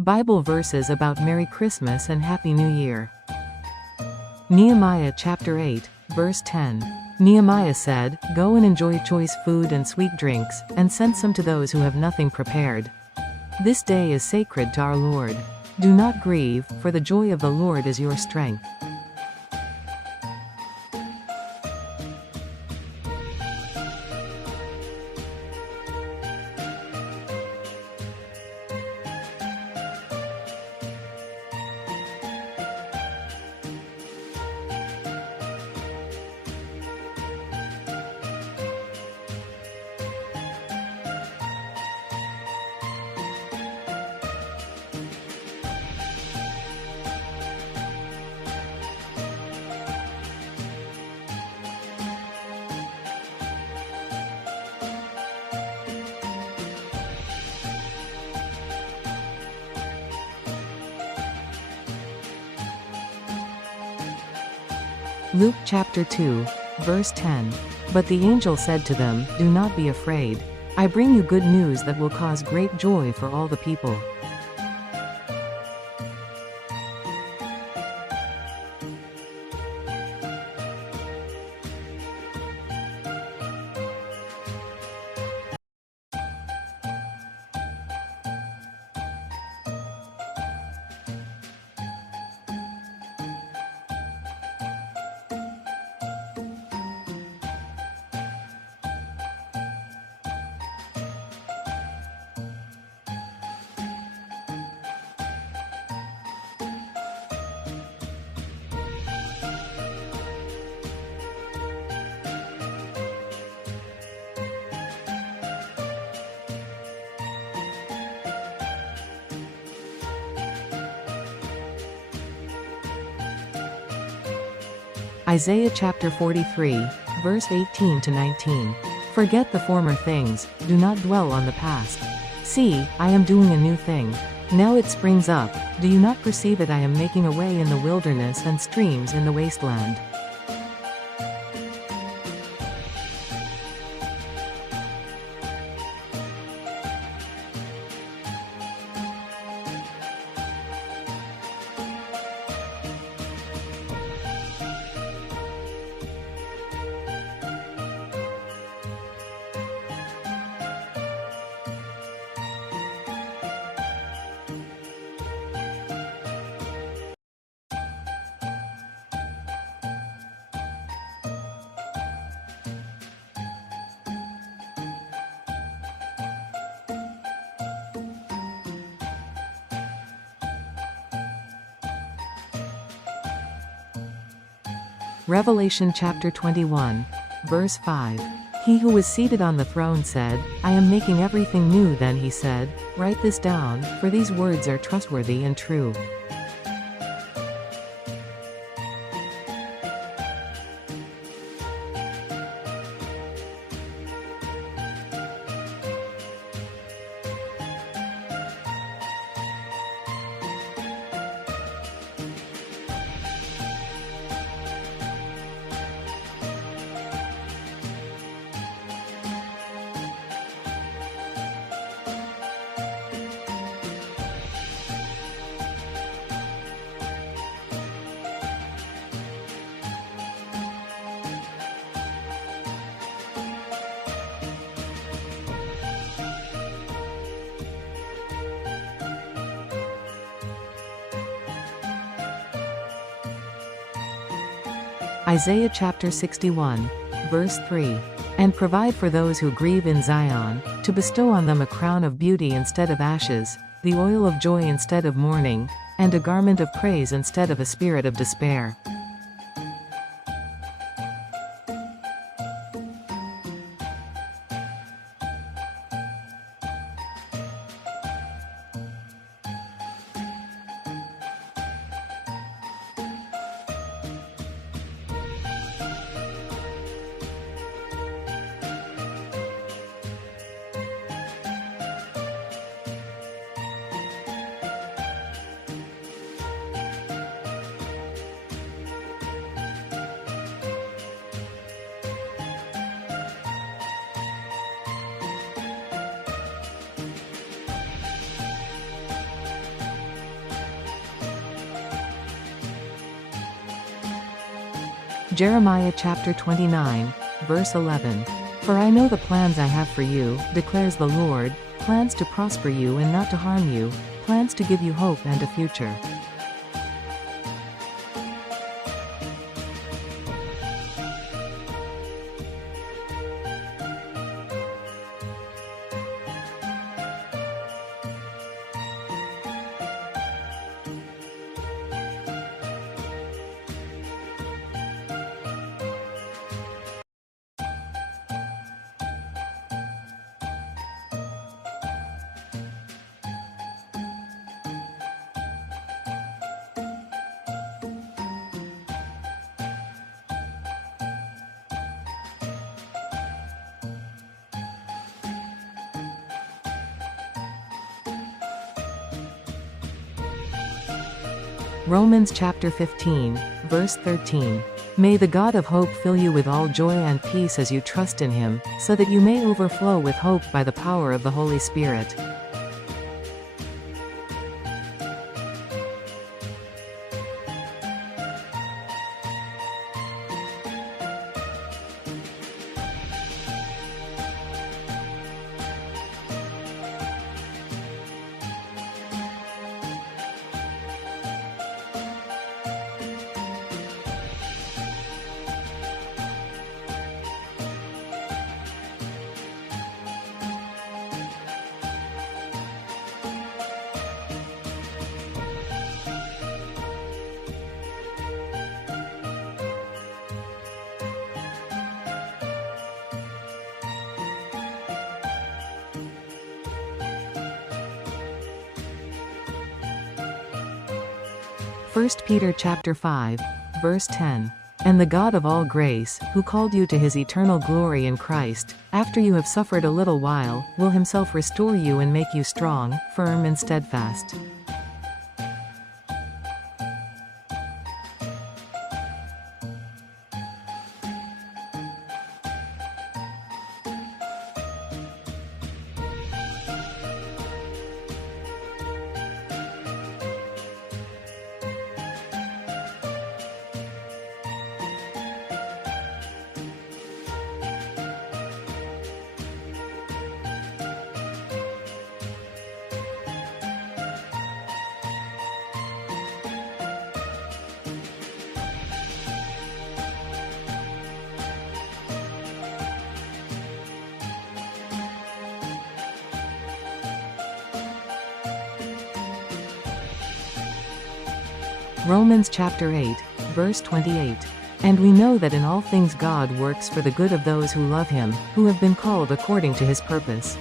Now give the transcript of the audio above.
Bible verses about Merry Christmas and Happy New Year. Nehemiah chapter 8, verse 10. Nehemiah said, "Go and enjoy choice food and sweet drinks, and send some to those who have nothing prepared. This day is sacred to our Lord. Do not grieve, for the joy of the Lord is your strength." Luke chapter 2, verse 10. But the angel said to them, "Do not be afraid. I bring you good news that will cause great joy for all the people." Isaiah chapter 43, verse 18 to 19. Forget the former things, do not dwell on the past. See, I am doing a new thing. Now it springs up, do you not perceive it? I am making a way in the wilderness and streams in the wasteland. Revelation chapter 21, verse 5. He who was seated on the throne said, "I am making everything new." Then he said, "Write this down, for these words are trustworthy and true." Isaiah chapter 61, verse 3. And provide for those who grieve in Zion, to bestow on them a crown of beauty instead of ashes, the oil of joy instead of mourning, and a garment of praise instead of a spirit of despair. Jeremiah chapter 29, verse 11. For I know the plans I have for you, declares the Lord, plans to prosper you and not to harm you, plans to give you hope and a future. Romans chapter 15, verse 13. May the God of hope fill you with all joy and peace as you trust in him, so that you may overflow with hope by the power of the Holy Spirit. First Peter chapter 5, verse 10. And the God of all grace, who called you to his eternal glory in Christ, after you have suffered a little while, will himself restore you and make you strong, firm and steadfast. Romans chapter 8, verse 28. And we know that in all things God works for the good of those who love him, who have been called according to his purpose.